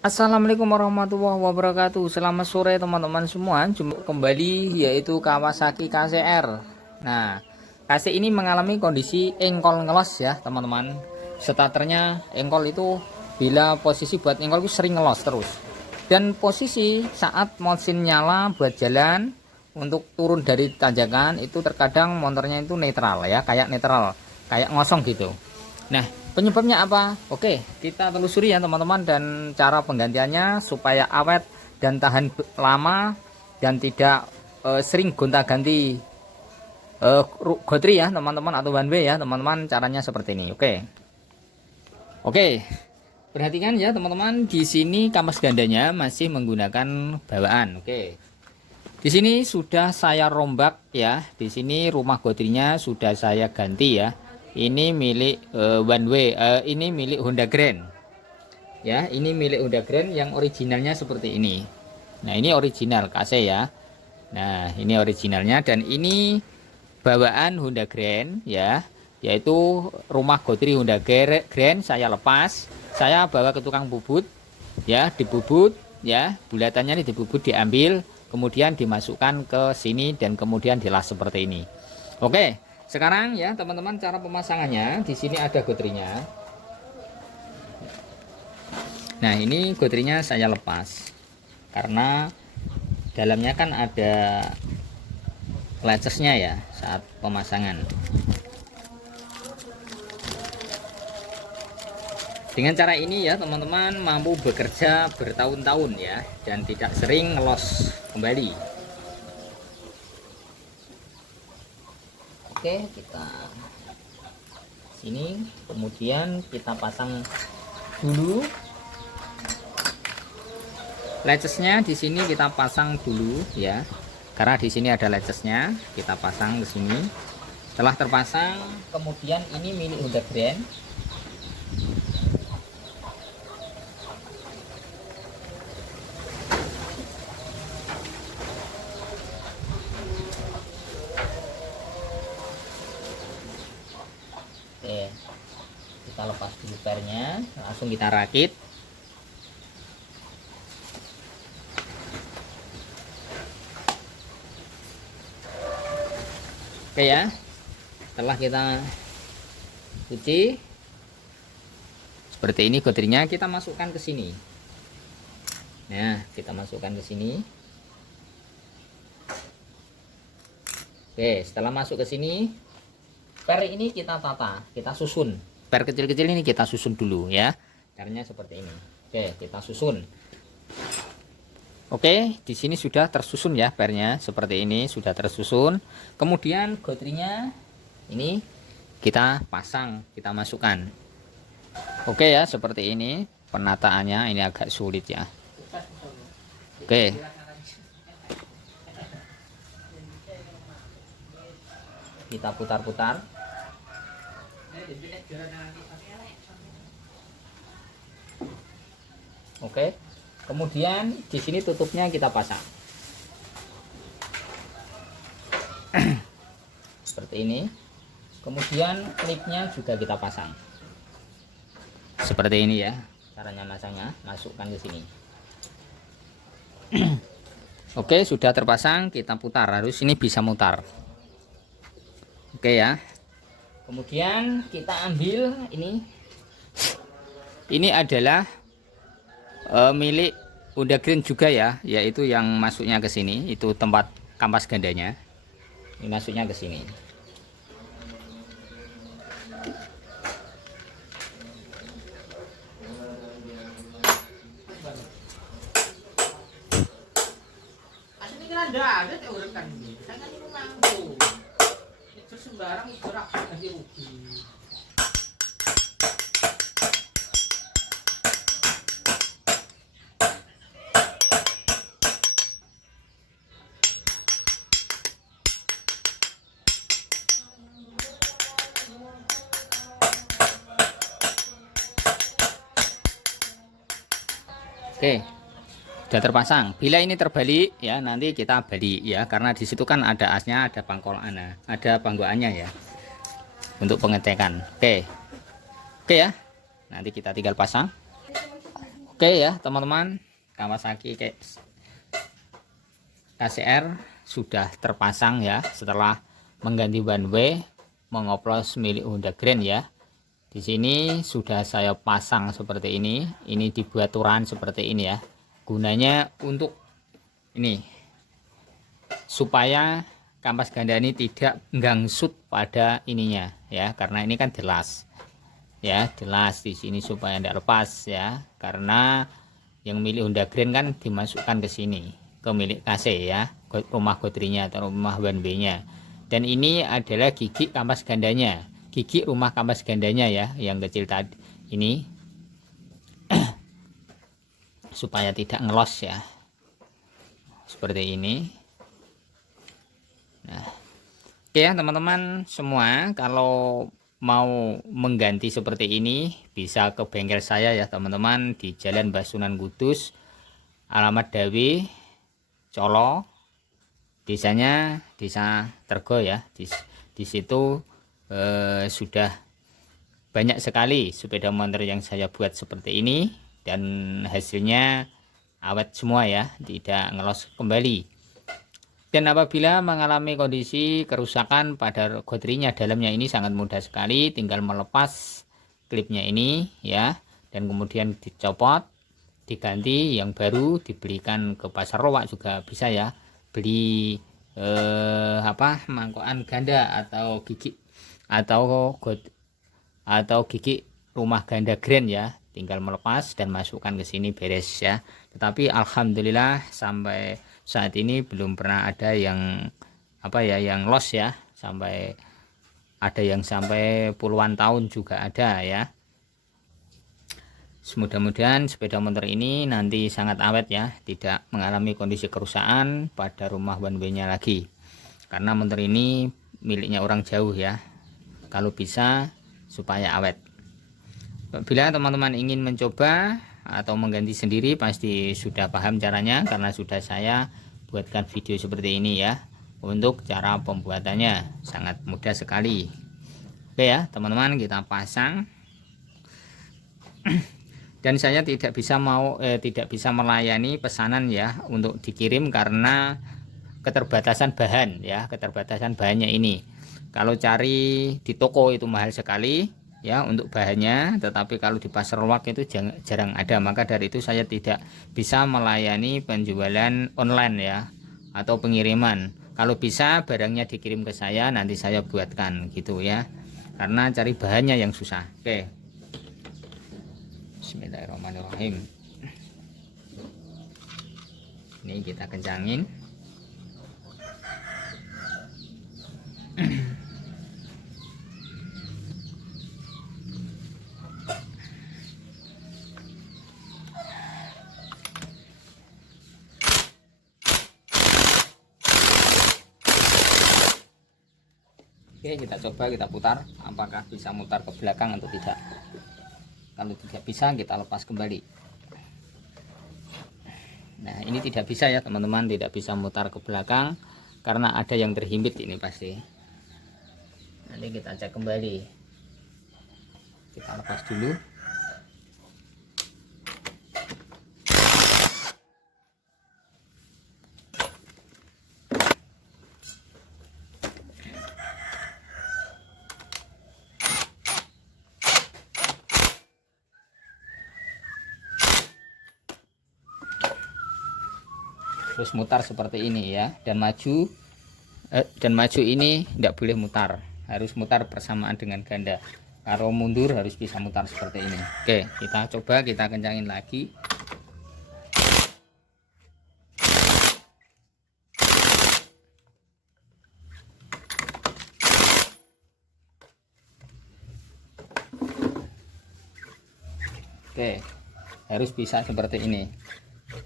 Assalamualaikum warahmatullahi wabarakatuh. Selamat sore teman-teman semua. Jumpa kembali yaitu Kawasaki KCR. Nah, KC ini mengalami kondisi engkol ngelos ya teman-teman. Starternya engkol itu bila posisi buat engkol itu sering ngelos terus. Dan posisi saat mesin nyala buat jalan untuk turun dari tanjakan itu terkadang motornya itu netral ya, kayak netral, kayak ngosong gitu. Nah, penyebabnya apa? Oke, kita telusuri ya teman-teman, dan cara penggantiannya supaya awet dan tahan lama dan tidak sering gonta-ganti gotri ya teman-teman, atau one way ya teman-teman. Caranya seperti ini. Oke. Oke. Perhatikan ya teman-teman, di sini kampas gandanya masih menggunakan bawaan. Oke. Di sini sudah saya rombak ya. Di sini rumah gotrinya sudah saya ganti ya. Ini milik one way, ini milik Honda Grand. Ya, ini milik Honda Grand yang originalnya seperti ini. Nah, ini original KC ya. Nah, ini originalnya, dan ini bawaan Honda Grand ya, yaitu rumah gotri Honda Grand saya lepas, saya bawa ke tukang bubut ya, dibubut ya, bulatannya ini dibubut, diambil, kemudian dimasukkan ke sini dan kemudian dilas seperti ini. Oke, sekarang ya teman-teman, cara pemasangannya. Di sini ada gotrinya. Nah, ini gotrinya saya lepas karena dalamnya kan ada latchesnya ya saat pemasangan. Dengan cara ini ya teman-teman mampu bekerja bertahun-tahun ya, dan tidak sering ngelos kembali. Oke, kita sini, kemudian kita pasang dulu latchesnya. Di sini kita pasang dulu ya, karena di sini ada latchesnya. Kita pasang ke sini. Setelah terpasang, kemudian ini milik Honda Grand. Oke, kita lepas dulu pernya, langsung kita rakit. Oke ya, setelah kita cuci seperti ini gotrinya, kita masukkan ke sini. Nah, kita masukkan ke sini. Oke, setelah masuk ke sini, per ini kita tata, kita susun. Per kecil-kecil ini kita susun dulu ya. Caranya seperti ini. Oke, kita susun. Oke, di sini sudah tersusun ya pernya, seperti ini sudah tersusun. Kemudian gotrinya ini kita pasang, kita masukkan. Oke ya, seperti ini penataannya. Ini agak sulit ya. Oke. Kita putar-putar. Oke. Kemudian di sini tutupnya kita pasang. Seperti ini. Kemudian klipnya juga kita pasang. Seperti ini ya. Caranya masangnya, masukkan ke sini. Oke, sudah terpasang, kita putar. Harus ini bisa mutar. Oke ya. Kemudian kita ambil ini. Ini adalah milik Honda Grand juga ya, yaitu yang masuknya ke sini, itu tempat kampas gandanya. Ini masuknya ke sini. Oke, sudah terpasang. Bila ini terbalik ya, nanti kita balik ya, karena di situ kan ada asnya, ada pangkolannya, ada panggoannya ya, untuk pengecekan. Oke ya, nanti kita tinggal pasang. Oke ya teman-teman, Kawasaki KCR sudah terpasang ya setelah mengganti one way, mengoplos milik Honda Grand ya. Di sini sudah saya pasang seperti ini. Ini dibuat turan seperti ini ya. Gunanya untuk ini supaya kampas ganda ini tidak gangsut pada ininya ya, karena ini kan jelas ya, jelas di sini supaya tidak lepas ya, karena yang milik Honda Grand kan dimasukkan ke sini ke milik KC ya, rumah godrinya atau rumah one way nya. Dan ini adalah gigi kampas gandanya, gigi rumah kampas gandanya ya, yang kecil tadi ini supaya tidak ngelos ya, seperti ini. Nah, oke ya teman-teman semua, kalau mau mengganti seperti ini bisa ke bengkel saya ya teman-teman, di Jalan Basunan Kudus, alamat Dawe, Colo, desanya Desa Tergo ya. Di situ sudah banyak sekali sepeda motor yang saya buat seperti ini, dan hasilnya awet semua ya, tidak ngelos kembali. Dan apabila mengalami kondisi kerusakan pada godrinya dalamnya, ini sangat mudah sekali, tinggal melepas klipnya ini ya, dan kemudian dicopot, diganti yang baru, dibelikan ke pasar lowak juga bisa ya, beli mangkokan ganda atau gigi atau gigi rumah ganda Grand ya, tinggal melepas dan masukkan ke sini beres ya. Tetapi alhamdulillah sampai saat ini belum pernah ada yang yang loss ya, sampai ada yang sampai puluhan tahun juga ada ya. Mudah-mudahan sepeda motor ini nanti sangat awet ya, tidak mengalami kondisi kerusakan pada rumah one way nya lagi, karena motor ini miliknya orang jauh ya, kalau bisa supaya awet. Bila teman-teman ingin mencoba atau mengganti sendiri pasti sudah paham caranya, karena sudah saya buatkan video seperti ini ya. Untuk cara pembuatannya sangat mudah sekali. Oke ya teman-teman, kita pasang. Dan saya tidak bisa melayani pesanan ya untuk dikirim karena keterbatasan bahan ya, keterbatasan bahannya ini. Kalau cari di toko itu mahal sekali ya untuk bahannya, tetapi kalau di pasar luak itu jarang ada. Maka dari itu saya tidak bisa melayani penjualan online ya, atau pengiriman. Kalau bisa barangnya dikirim ke saya, nanti saya buatkan gitu ya, karena cari bahannya yang susah. Oke, bismillahirrahmanirrahim. Ini kita kencangin. Oke, kita coba, kita putar apakah bisa mutar ke belakang atau tidak. Kalau tidak bisa, kita lepas kembali. Nah, ini tidak bisa ya teman-teman, tidak bisa mutar ke belakang karena ada yang terhimpit ini pasti. Nanti kita cek kembali. Kita lepas dulu. Terus mutar seperti ini ya, dan maju ini tidak boleh mutar, harus mutar bersamaan dengan ganda. Kalau mundur harus bisa mutar seperti ini. Oke, kita coba, kita kencangin lagi. Oke, harus bisa seperti ini.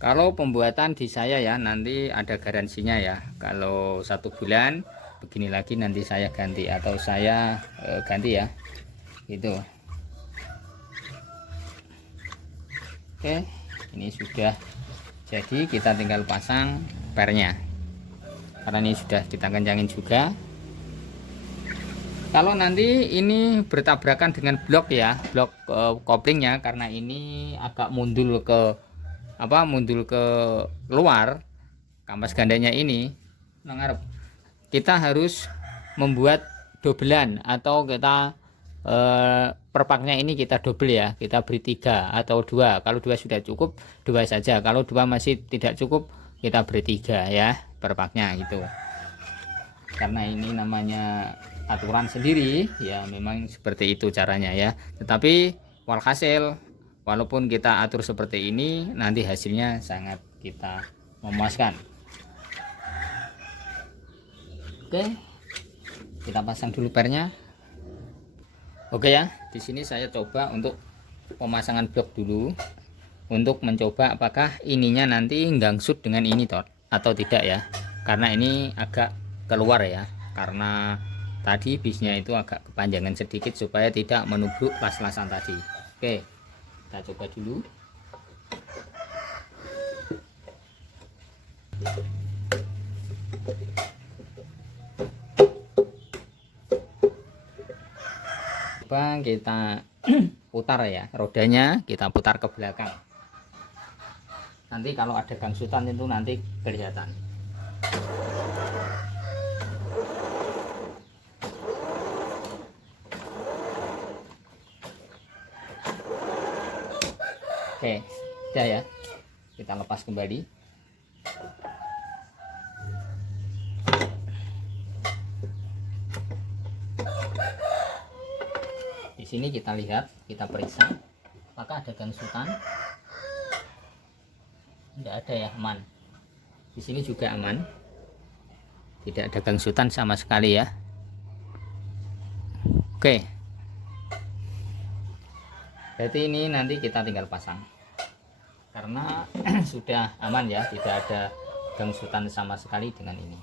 Kalau pembuatan di saya ya, nanti ada garansinya ya. Kalau 1 bulan begini lagi nanti saya ganti, atau saya ganti ya gitu. Oke, ini sudah jadi, kita tinggal pasang pernya karena ini sudah kita kencangin juga. Kalau nanti ini bertabrakan dengan blok ya, blok koplingnya, karena ini agak mundur ke mundur ke luar kampas gandanya ini mengarep, kita harus membuat dobelan atau kita perpaknya ini kita double ya, kita beri 3 atau 2. Kalau 2 sudah cukup 2 saja, kalau 2 masih tidak cukup kita beri 3 ya perpaknya gitu, karena ini namanya aturan sendiri ya, memang seperti itu caranya ya. Tetapi walhasil walaupun kita atur seperti ini, nanti hasilnya sangat kita memuaskan. Oke, kita pasang dulu pernya. Oke ya, di sini saya coba untuk pemasangan blok dulu, untuk mencoba apakah ininya nanti gangsut dengan ini atau tidak ya, karena ini agak keluar ya, karena tadi bisnya itu agak kepanjangan sedikit supaya tidak menubruk las-lasan tadi. Oke, kita coba dulu. Coba kita putar ya, rodanya kita putar ke belakang. Nanti kalau ada gangsutan itu nanti kelihatan. Oke, udah ya, kita lepas kembali. Di sini kita lihat, kita periksa apakah ada gangsutan. Tidak ada ya, aman. Di sini juga aman, tidak ada gangsutan sama sekali ya. Oke, berarti ini nanti kita tinggal pasang, karena sudah aman ya, tidak ada gangsutan sama sekali dengan ini.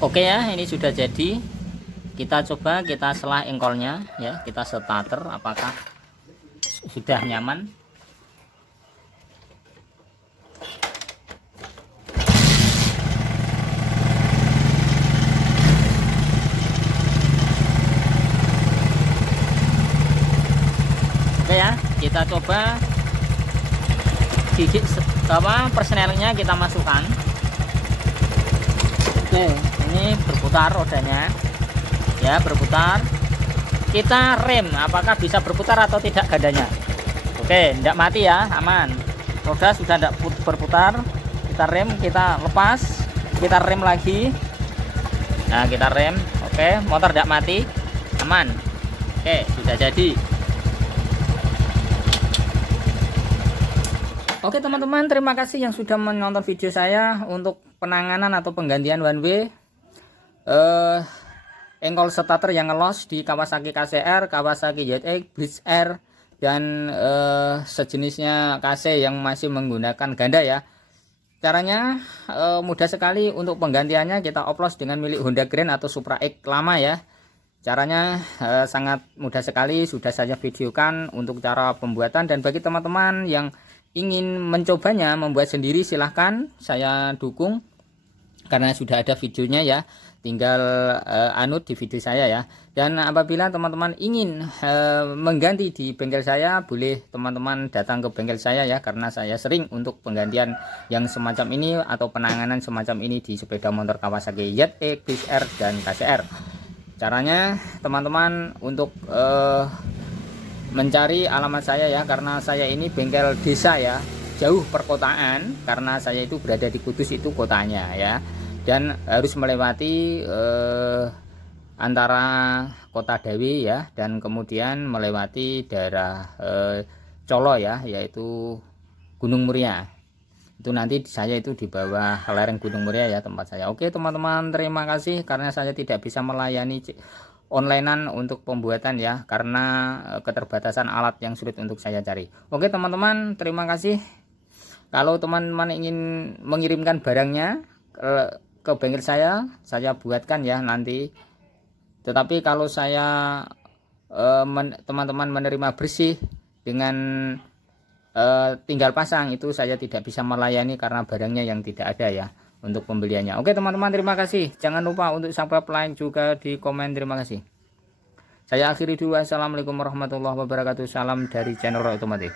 Oke ya, ini sudah jadi. Kita coba, kita selah engkolnya ya, kita starter apakah sudah nyaman. Oke ya, kita coba gigi persnelnya kita masukkan. Oke, ini berputar rodanya ya, berputar. Kita rem apakah bisa berputar atau tidak gandanya. Oke, tidak mati ya, aman. Roda sudah tidak berputar. Kita rem, kita lepas, kita rem lagi. Nah, kita rem. Oke, motor tidak mati, aman. Oke, sudah jadi. Oke teman-teman, terima kasih yang sudah menonton video saya untuk penanganan atau penggantian one way engkol starter yang ngelos di Kawasaki KCR, Kawasaki ZX, Blitz R, dan sejenisnya KC yang masih menggunakan ganda ya. Caranya mudah sekali untuk penggantiannya, kita oplos dengan milik Honda Grand atau Supra X lama ya. Caranya sangat mudah sekali, sudah saya videokan untuk cara pembuatan, dan bagi teman-teman yang ingin mencobanya membuat sendiri silahkan, saya dukung karena sudah ada videonya ya, tinggal anut di video saya ya. Dan apabila teman-teman ingin mengganti di bengkel saya, boleh teman-teman datang ke bengkel saya ya, karena saya sering untuk penggantian yang semacam ini atau penanganan semacam ini di sepeda motor Kawasaki ZX, Blitz R, dan KCR. Caranya teman-teman untuk mencari alamat saya ya, karena saya ini bengkel desa ya, jauh perkotaan, karena saya itu berada di Kudus, itu kotanya ya, dan harus melewati antara kota Dawi ya, dan kemudian melewati daerah Colo ya, yaitu Gunung Muria. Itu nanti saya itu di bawah lereng Gunung Muria ya tempat saya. Oke teman-teman, terima kasih karena saya tidak bisa melayani onlinean untuk pembuatan ya, karena keterbatasan alat yang sulit untuk saya cari. Oke teman-teman, terima kasih. Kalau teman-teman ingin mengirimkan barangnya ke bengkel saya buatkan ya nanti. Tetapi kalau saya teman-teman menerima bersih dengan tinggal pasang, itu saya tidak bisa melayani karena barangnya yang tidak ada ya untuk pembeliannya. Oke teman-teman, terima kasih. Jangan lupa untuk subscribe, like juga di komen. Terima kasih. Saya akhiri dulu. Assalamualaikum warahmatullahi wabarakatuh. Salam dari channel Roy Otomotif.